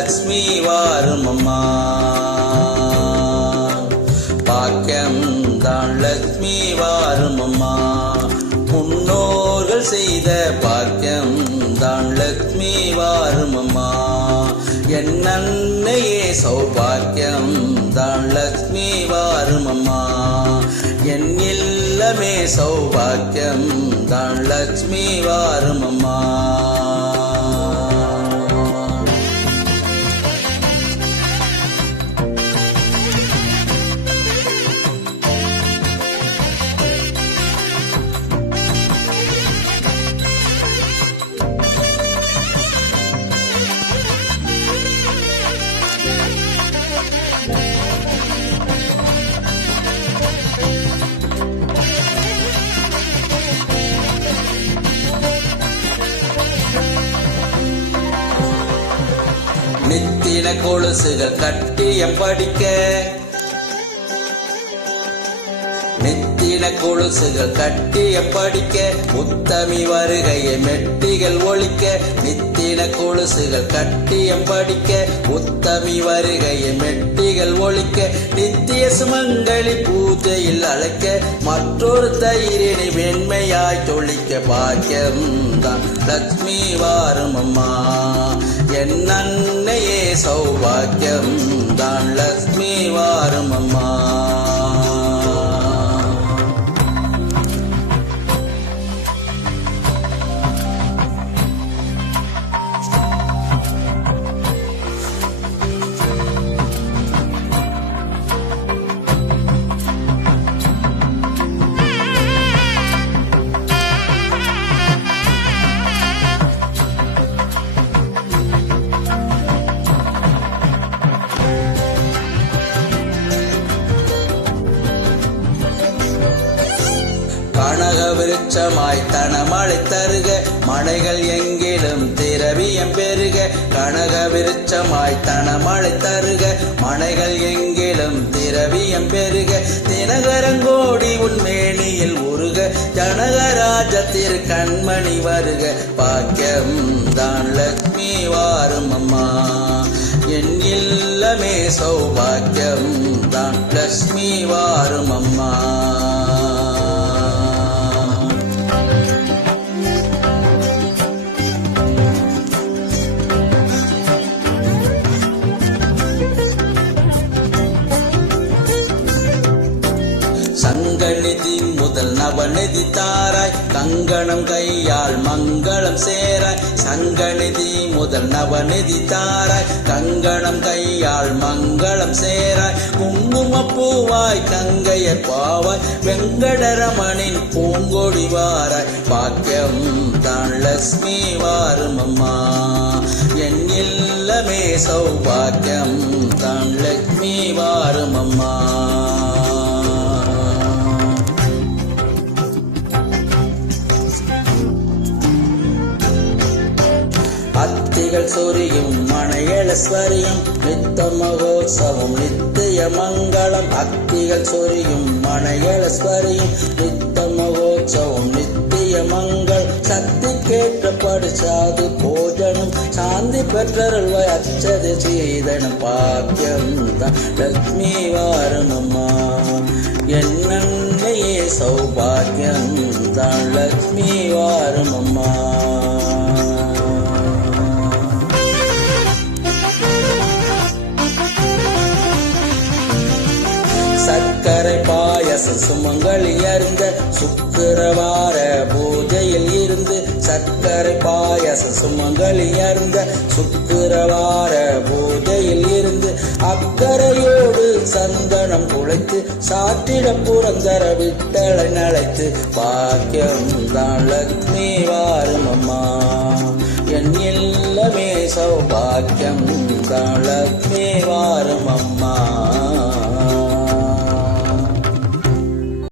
லக்ஷ்மி வாரும் அம்மா. பாக்கியம் தான் லக்ஷ்மி வாரும் அம்மா. முன்னோர்கள் செய்த பாக்கியம் தான் லக்ஷ்மி வாரும் அம்மா. என் அன்னையே சௌபாக்கியம் தான் லக்ஷ்மி வாரும் அம்மா. என் இல்லமே சௌபாக்கியம் தான் லக்ஷ்மி வாரும் அம்மா. நித்தின கொலுசுகள் கட்டிய படிக்க, நித்தின கொலுசுகள் கட்டிய படிக்க, உத்தமி வருகையை மெட்டிகள் ஒழிக்க. நித்தின கொலுசுகள் கட்டிய படிக்க, உத்தமி வருகையை மெட்டிகள் ஒழிக்க. நித்திய சுமங்கலி பூஜையில் அழைக்க, மற்றொரு தயிரினை வெண்மையாய் தொழிக்க. பாக்கியம் தான் லக்ஷ்மி வாரும் அம்மா. என் அன்னையே சௌபாக்கியம் தான் லக்ஷ்மி வாரும் அம்மா. கனக விருட்சமாய் தனமழை தருக, மனைகள் எங்கிலும் திரவியம் பெருக. கனக விருட்சமாய் தனமழை தருக, மனைகள் எங்கிலும் திரவியம் பெருக. தினகரங்கோடி உன்மேனியில் உருக, ஜனகராஜ திரு கண்மணி வருக. பாக்கியம் தான் லக்ஷ்மி வாரும் அம்மா. என் இல்லமே சௌபாக்கியம் தான் லக்ஷ்மி வாரும் அம்மா. சங்கநிதி முதல் நவநிதி தாராய், கங்கணம் கையால் மங்களம் சேராய். சங்கநிதி முதல் நவநிதி தாராய், கங்கணம் கையால் மங்களம் சேராய். குங்கும பூவாய் கங்கைய பாவாய், வெங்கடரமணின் பூங்கொடி வாராய். பாக்கியம் தான் லக்ஷ்மி வாரும் அம்மா. என் இல்லமே சௌபாக்கியம் தான் லக்ஷ்மி வாரும் அம்மா. அத்திகள் சொரியும் மனையலஸ்வரியும், நித்த மகோத்சவம் நித்திய மங்களம். அத்திகள் சொரியும் மனையலஸ்வரியும், நித்த மகோத்சவம் நித்திய மங்கள். சக்தி கேட்டப்படு சாது போஜனம், சாந்தி பெற்றருள்வாய் அச்சது சீதனம். பாக்கியம் தான் லக்ஷ்மி வாரும் அம்மா. என் அன்னையே சௌபாக்கியம் தான் லக்ஷ்மி வாரும் அம்மா. சக்கரை பாயச சுமங்கலி அருந்த, சுக்கிரவார பூஜையில் இருந்து. சக்கரை பாயச சுமங்கலி அருந்த, சுக்கிரவார பூஜையில் இருந்து. அக்கரையோடு சந்தனம் குழைத்து, சாற்றிட புரந்தர விட்டலை நழைத்து. பாக்கியம் தான் லக்ஷ்மி வாரும் அம்மா. என் இல்லமே சௌபாக்கியம் தான் லக்ஷ்மி வாரும் அம்மா.